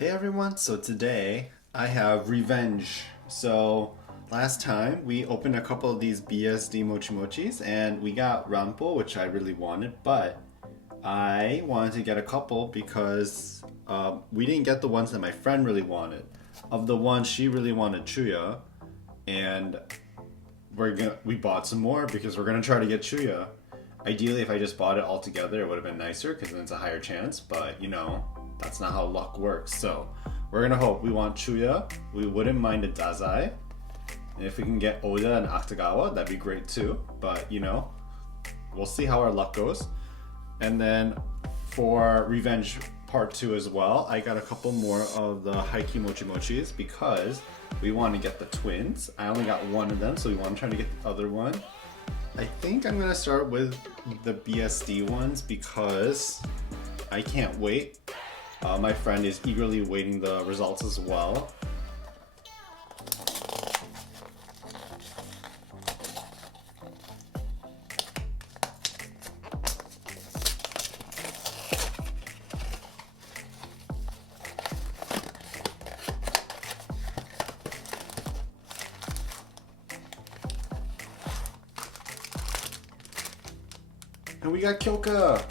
Hey everyone, so today I have revenge. So last time we opened a couple of these BSD mochi mochis and we got Rampo, which I really wanted, but I wanted to get a couple because we didn't get the ones that my friend really wanted. Of the ones she really wanted Chuya, and we bought some more because we're gonna try to get Chuya. Ideally, if I just bought it all together, it would have been nicer because then it's a higher chance. But you know, that's not how luck works. So we're gonna hope. We want Chuya. We wouldn't mind a Dazai. And if we can get Oda and Akutagawa, that'd be great too. But you know, we'll see how our luck goes. And then for Revenge Part 2 as well, I got a couple more of the Haikyuu mochi mochis because we want to get the twins. I only got one of them, so we want to try to get the other one. I think I'm gonna start with the BSD ones because I can't wait. My friend is eagerly waiting the results as well. And we got Kyoka!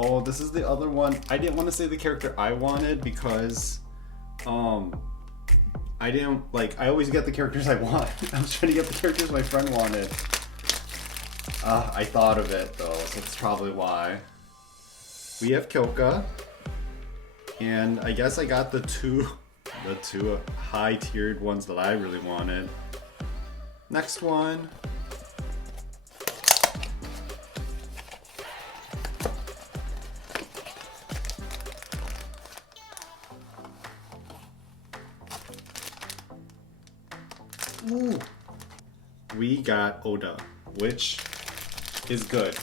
Oh, this is the other one. I didn't want to say the character I wanted because, I didn't, like, I always get the characters I want. I was trying to get the characters my friend wanted. I thought of it though, so that's probably why. We have Kyoka. And I guess I got the two high-tiered ones that I really wanted. Next one. Ooh. We got Oda, which is good.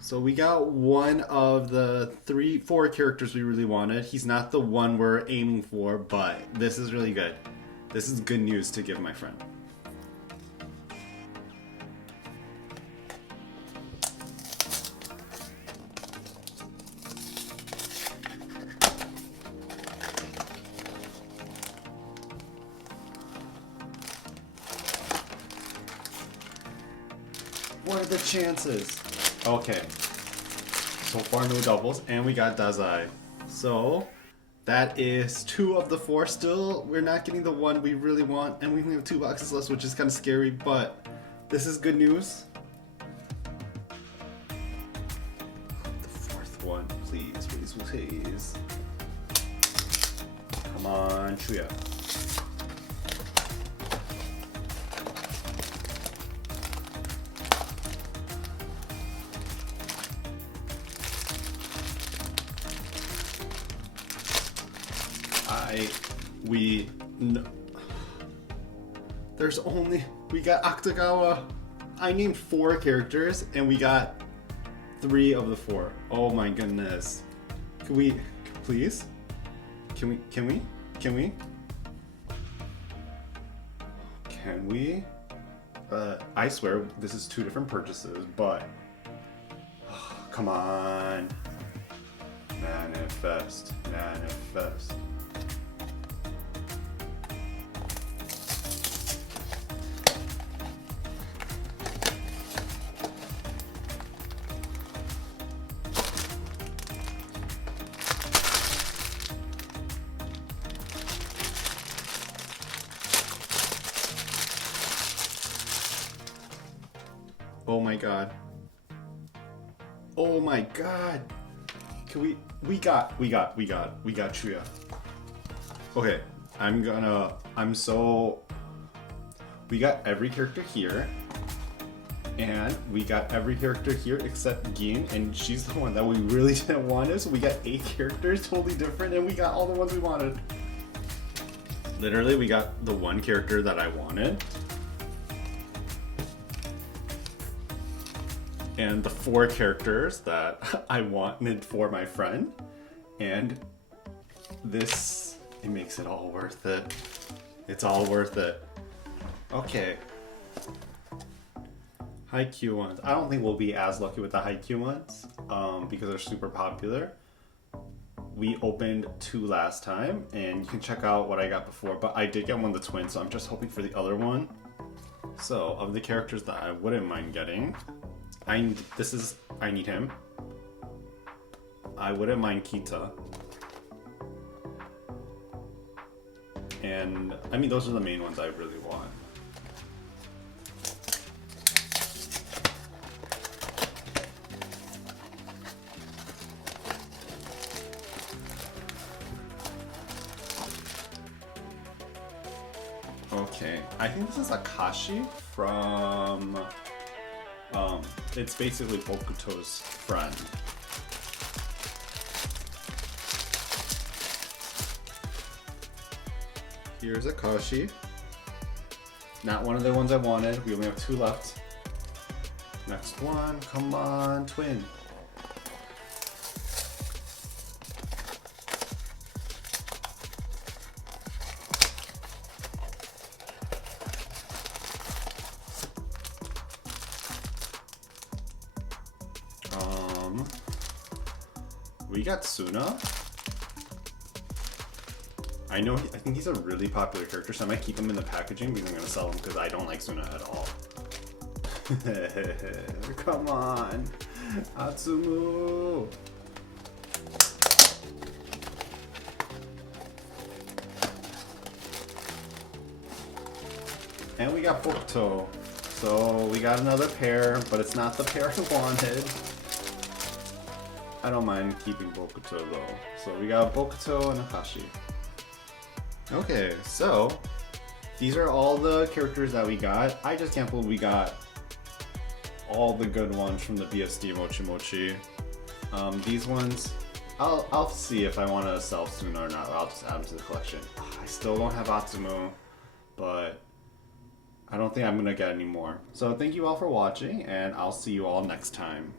So we got one of the 4 characters we really wanted. He's not the one we're aiming for, but this is really good. This is good news to give my friend. What are the chances? Okay. So far no doubles, and we got Dazai. So that is 2 of the 4 still. We're not getting the one we really want, and we only have 2 boxes left, which is kind of scary, but this is good news. The 4th one, please, please, please. Come on, Chuya. We got Akutagawa. I named 4 characters and we got 3 of the 4. Oh my goodness. Can we, please? Can we? I swear this is 2 different purchases, but come on. Manifest. Oh my god. Oh my god. Can we got Chuya. Okay, we got every character here. And we got every character here except Gin, and she's the one that we really didn't want, so we got 8 characters, totally different, and we got all the ones we wanted. Literally, we got the 1 character that I wanted. And the 4 characters that I wanted for my friend. And this, it makes it all worth it. It's all worth it. Okay. Haikyuu ones. I don't think we'll be as lucky with the Haikyuu ones because they're super popular. We opened 2 last time, and you can check out what I got before, but I did get one of the twins, so I'm just hoping for the other one. So, of the characters that I wouldn't mind getting, I need him. I wouldn't mind Kita. And, I mean, those are the main ones I really want. Okay, I think this is Akashi from, it's basically Bokuto's friend. Here's Akashi. Not one of the ones I wanted. We only have 2 left. Next one, come on, twin. We got Suna. I think he's a really popular character, so I might keep him in the packaging because I'm gonna sell him because I don't like Suna at all. Come on, Atsumu. And we got Bokuto. So we got another pair, but it's not the pair I wanted. I don't mind keeping Bokuto though. So we got Bokuto and Akashi. Okay, so these are all the characters that we got. I just can't believe we got all the good ones from the BSD Mochi Mochi. These ones, I'll see if I want to sell Suna or not. I'll just add them to the collection. I still don't have Atsumu, but I don't think I'm gonna get any more. So thank you all for watching, and I'll see you all next time.